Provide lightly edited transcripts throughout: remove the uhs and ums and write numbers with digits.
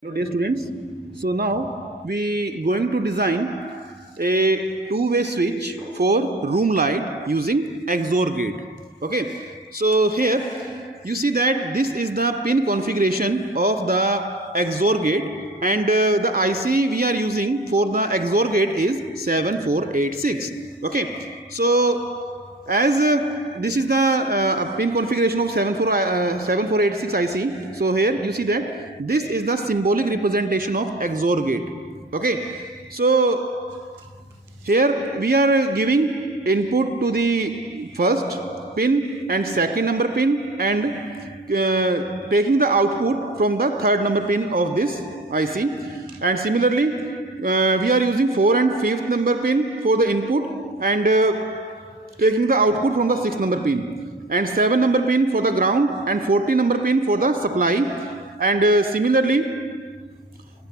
Hello dear students, so now we going to design a two-way switch for room light using XOR gate. Okay, so here you see that this is the pin configuration of the XOR gate, and the IC we are using for the XOR gate is 7486. Okay, so as this is the pin configuration of 7486 IC, so here you see that this is the symbolic representation of XOR gate. Okay, so here we are giving input to the first pin and second number pin, and taking the output from the third number pin of this IC, and similarly we are using 4 and 5th number pin for the input, and taking the output from the 6th number pin, and 7 number pin for the ground, and 14 number pin for the supply, and similarly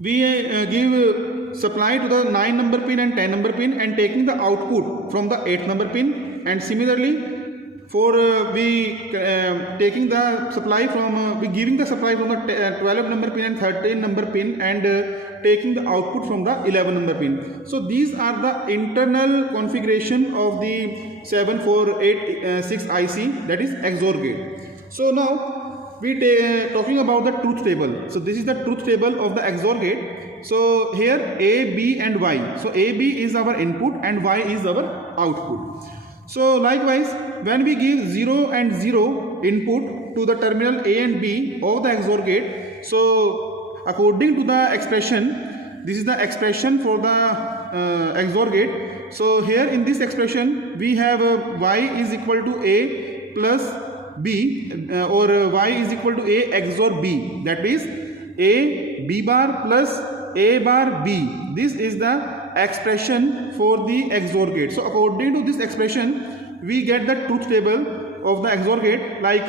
we give supply to the 9 number pin and 10 number pin, and taking the output from the 8th number pin, and similarly for we taking the supply from we giving the supply from the 12 number pin and 13 number pin, and taking the output from the 11 number pin. So these are the internal configuration of the 7486 IC, that is XOR gate. So now we talking about the truth table. So this is the truth table of the XOR gate. So here A, B and Y. So A, B is our input and Y is our output. So likewise, when we give 0 and 0 input to the terminal A and B of the XOR gate, so according to the expression, this is the expression for the XOR gate. So here in this expression we have Y is equal to A plus B, or Y is equal to A XOR B, that is A B bar plus A bar B. This is the expression for the XOR gate. So according to this expression we get the truth table of the XOR gate, like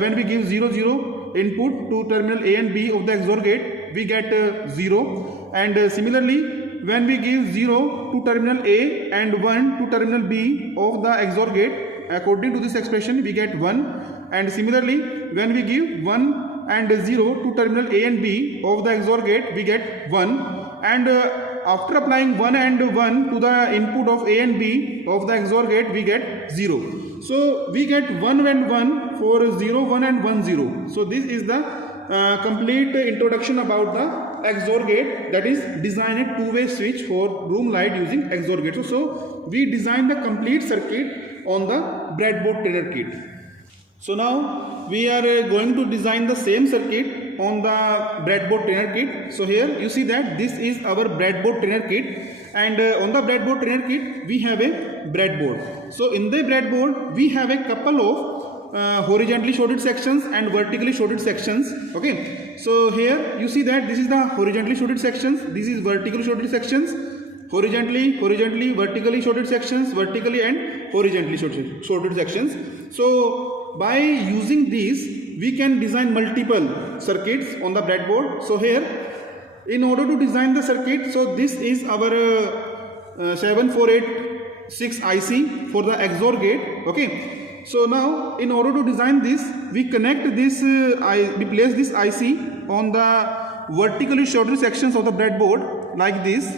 when we give 0 0 input to terminal A and B of the XOR gate, we get 0, and similarly when we give 0 to terminal A and 1 to terminal B of the XOR gate, according to this expression we get 1, and similarly when we give 1 and 0 to terminal A and B of the XOR gate, we get 1, and after applying 1 and 1 to the input of A and B of the XOR gate, we get 0. So we get 1 and 1 for 0 1 and 1 0. So this is the complete introduction about the XOR gate, that is design a two-way switch for room light using XOR gate. So we design the complete circuit on the breadboard trainer kit. So now we are going to design the same circuit on the breadboard trainer kit. So here you see that this is our breadboard trainer kit, and on the breadboard trainer kit we have a breadboard. So in the breadboard we have a couple of horizontally shorted sections and vertically shorted sections. Okay, so here you see that this is the horizontally shorted sections, this is vertically shorted sections, horizontally, vertically shorted sections, vertically and horizontally shorted sections. So by using these we can design multiple circuits on the breadboard. So here in order to design the circuit, so this is our 7486 IC for the XOR gate. Okay, so now in order to design this, we connect this we place this IC on the vertically shorted sections of the breadboard like this.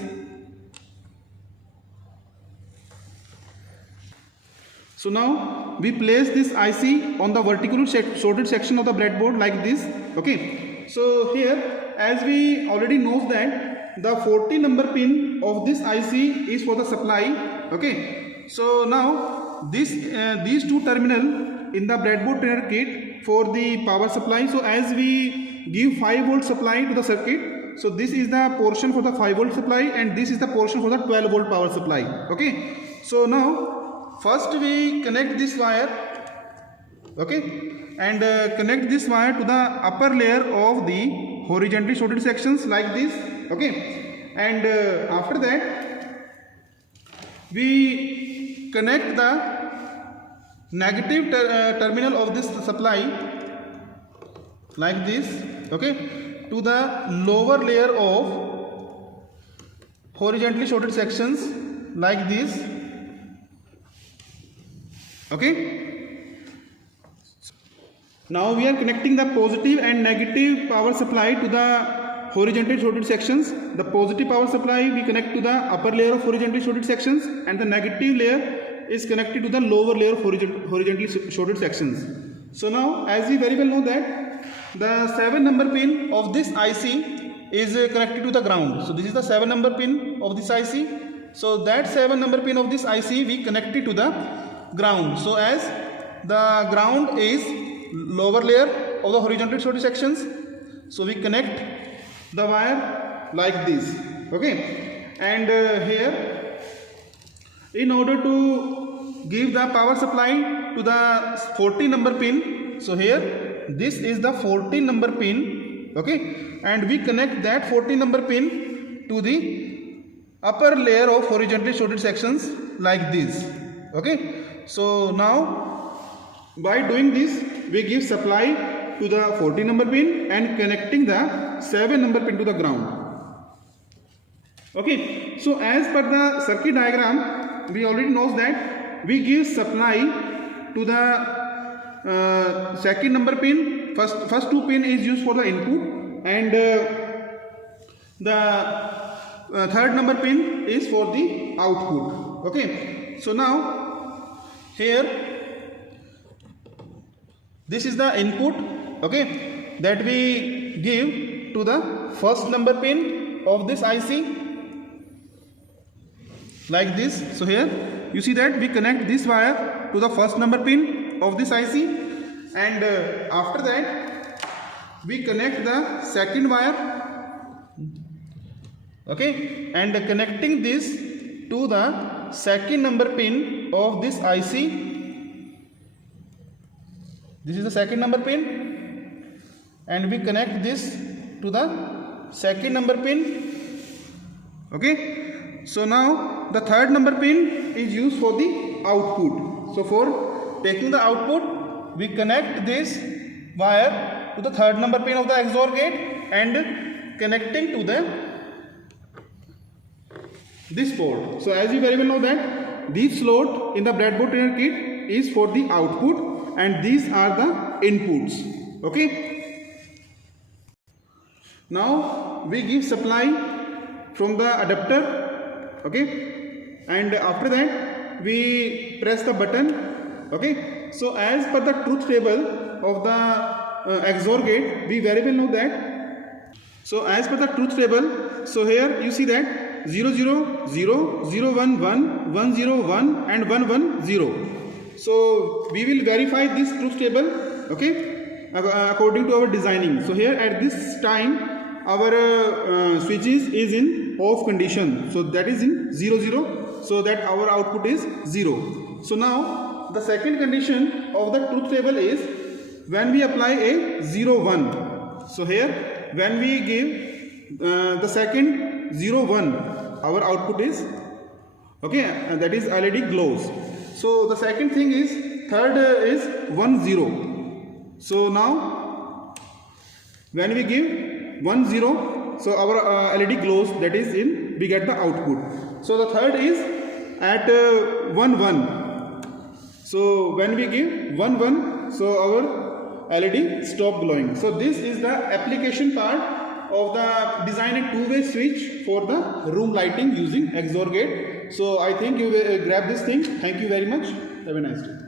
So now we place this IC on the vertically shorted section of the breadboard like this. Okay, so here as we already know that the 40 number pin of this IC is for the supply. Okay, so now this these two terminal in the breadboard trainer kit for the power supply. So as we give 5 volt supply to the circuit, so this is the portion for the 5 volt supply, and this is the portion for the 12 volt power supply. Okay, so now first we connect this wire, okay, and connect this wire to the upper layer of the horizontally shorted sections like this. Okay, and after that we connect the negative terminal of this supply like this, okay, to the lower layer of horizontally shorted sections like this. Okay, now we are connecting the positive and negative power supply to the horizontally shorted sections. The positive power supply we connect to the upper layer of horizontally shorted sections, and the negative layer is connected to the lower layer of horizontally shorted sections. So now, as we very well know that the 7 number pin of this IC is connected to the ground. So this is the 7 number pin of this IC. So that 7 number pin of this IC we connected to the ground. So as the ground is lower layer of the horizontally shorted sections, so we connect the wire like this. Okay, and here, in order to give the power supply to the 14 number pin, so here this is the 14 number pin. Okay, and we connect that 14 number pin to the upper layer of horizontally shorted sections like this. Okay, so now by doing this we give supply to the 14 number pin and connecting the 7 number pin to the ground. Okay, so as per the circuit diagram, we already know that we give supply to the second number pin. First 2 pin is used for the input, and the third number pin is for the output. Okay, so now here this is the input, okay, that we give to the first number pin of this IC like this. So here you see that we connect this wire to the first number pin of this IC, and after that we connect the second wire, okay, and connecting this to the second number pin of this IC. This is the second number pin, and we connect this to the second number pin. Okay, so now the third number pin is used for the output. So for taking the output, we connect this wire to the third number pin of the XOR gate and connecting to this port. So as you very well know that this slot in the breadboard trainer kit is for the output, and these are the inputs. Okay, now we give supply from the adapter. Okay, and after that we press the button. Okay, so as per the truth table of the XOR gate, we very well know that. So as per the truth table, so here you see that 0 0 0 0 1 1 1 0 1 and 1 1 0. So we will verify this truth table, okay, according to our designing. So here at this time our switches is in off condition, so that is in 0 0, so that our output is 0. So now the second condition of the truth table is when we apply a 0 1. So here when we give the second 0 1, our output is, okay, and that is LED glows. So the second thing is, third is 1 0. So now when we give 1 0, so our LED glows, that is in, we get the output. So the third is at 1 1. So when we give 1 1, so our LED stop glowing. So this is the application part of the design a two-way switch for the room lighting using XOR gate. So I think you will grab this thing. Thank you very much. Have a nice day.